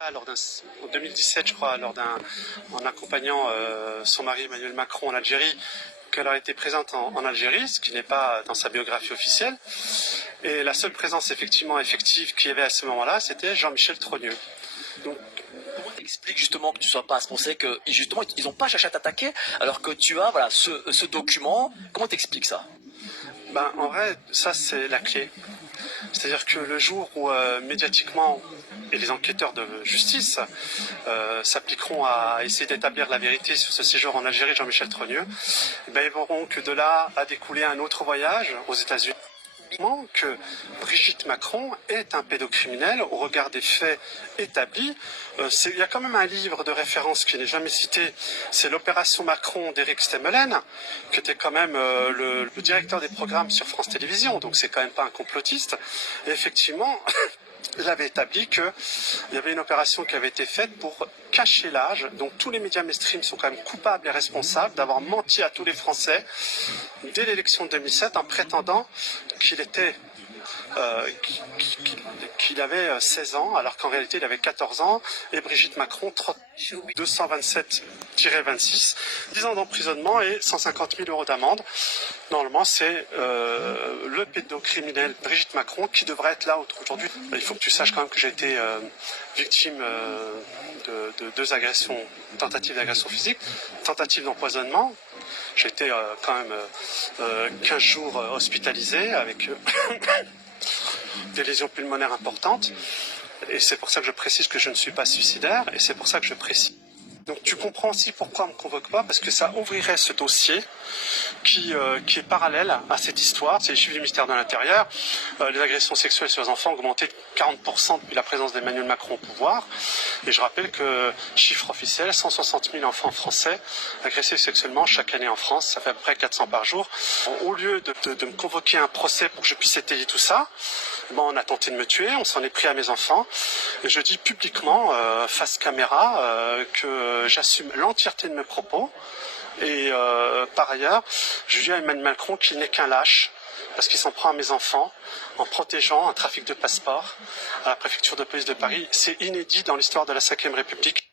En 2017, je crois, en accompagnant son mari Emmanuel Macron en Algérie, qu'elle a été présente en Algérie, ce qui n'est pas dans sa biographie officielle. Et la seule présence effective qu'il y avait à ce moment-là, c'était Jean-Michel Trogneux. Donc, comment t'expliques justement que tu sois pas responsable, que justement ils n'ont pas cherché à t'attaquer, alors que tu as ce document. Comment t'expliques ça? En vrai, ça c'est la clé. C'est-à-dire que le jour où médiatiquement et les enquêteurs de justice s'appliqueront à essayer d'établir la vérité sur ce séjour en Algérie de Jean-Michel Trogneux, ils verront que de là a découlé un autre voyage aux États-Unis. Que Brigitte Macron est un pédocriminel au regard des faits établis. Il y a quand même un livre de référence qui n'est jamais cité, c'est l'opération Macron d'Éric Stemmelen, qui était quand même le directeur des programmes sur France Télévisions, donc c'est quand même pas un complotiste. Et effectivement, il avait établi qu'il y avait une opération qui avait été faite pour cacher l'âge. Donc tous les médias mainstream sont quand même coupables et responsables d'avoir menti à tous les Français dès l'élection de 2007 en prétendant qu'il avait 16 ans, alors qu'en réalité il avait 14 ans, et Brigitte Macron 227-26, 10 ans d'emprisonnement et 150 000 euros d'amende. Normalement, c'est le pédocriminel Brigitte Macron qui devrait être là aujourd'hui. Il faut que tu saches quand même que j'ai été victime de deux agressions, tentative d'agression physique, tentative d'empoisonnement. J'ai été quand même 15 jours hospitalisé avec des lésions pulmonaires importantes. Et c'est pour ça que je précise que je ne suis pas suicidaire. Et c'est pour ça que je précise. Donc tu comprends aussi pourquoi on ne me convoque pas, parce que ça ouvrirait ce dossier qui est parallèle à cette histoire. C'est les chiffres du ministère de l'Intérieur. Les agressions sexuelles sur les enfants ont augmenté de 40% depuis la présence d'Emmanuel Macron au pouvoir. Et je rappelle que, chiffre officiel, 160 000 enfants français agressés sexuellement chaque année en France. Ça fait à peu près 400 par jour. Au lieu de me convoquer un procès pour que je puisse étayer tout ça, on a tenté de me tuer, on s'en est pris à mes enfants. Et je dis publiquement, face caméra, que j'assume l'entièreté de mes propos. Et par ailleurs, je dis à Emmanuel Macron qu'il n'est qu'un lâche, parce qu'il s'en prend à mes enfants en protégeant un trafic de passeports à la préfecture de police de Paris. C'est inédit dans l'histoire de la Ve République.